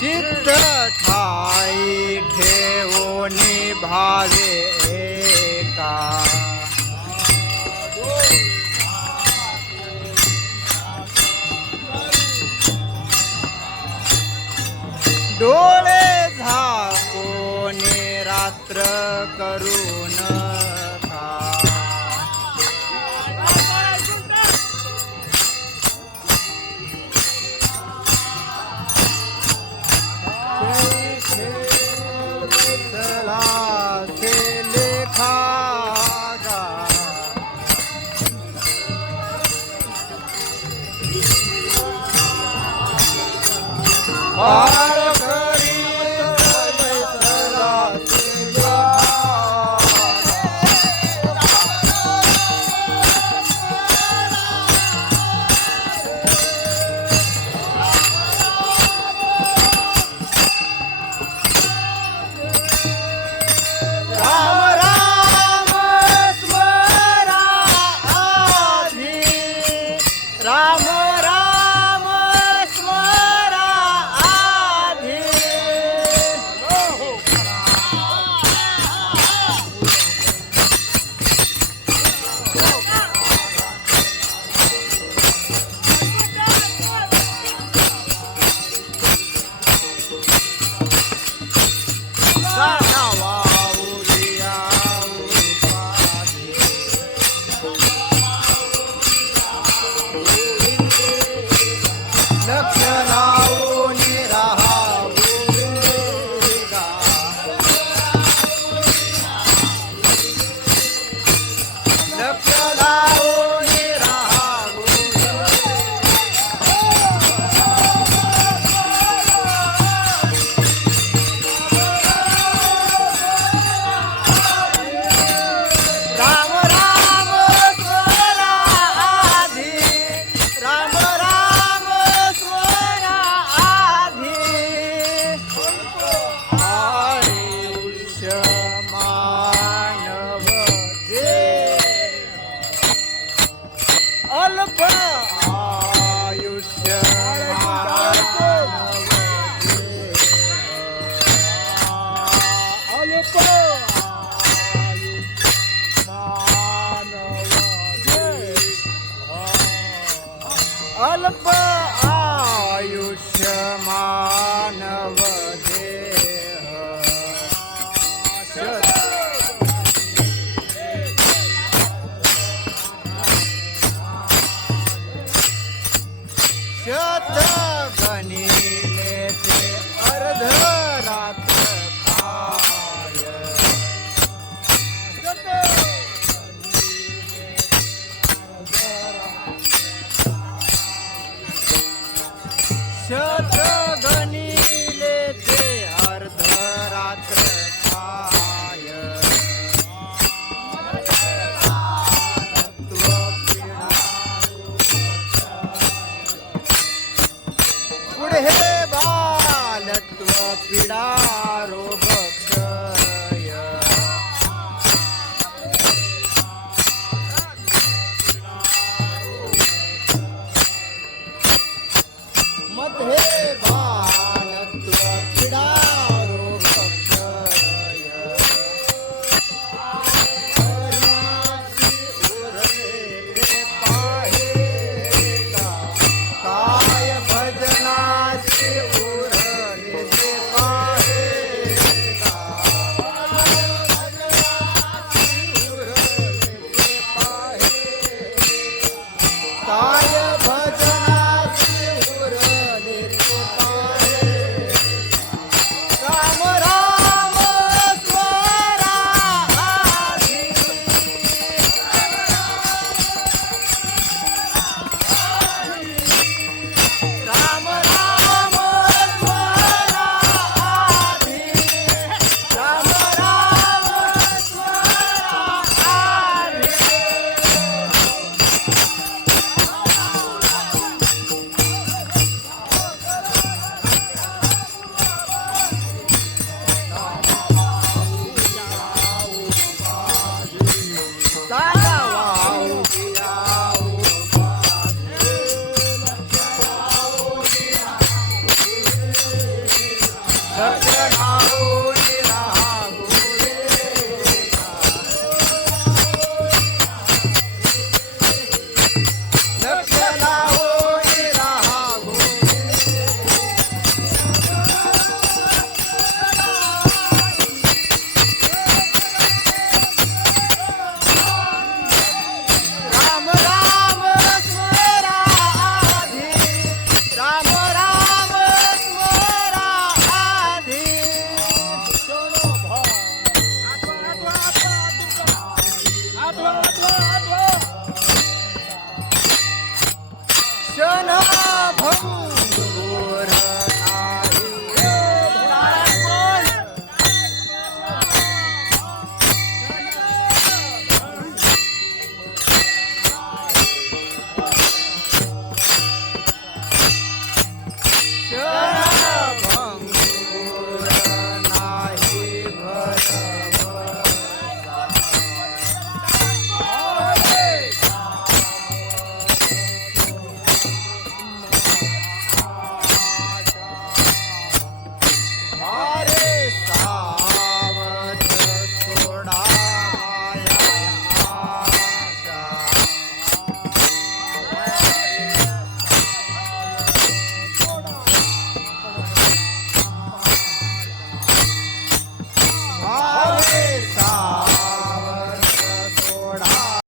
चित्त ठाई ठेवून भावे एका. डोळे झाकोने रात्र करू न Ah! up, up. Shut up.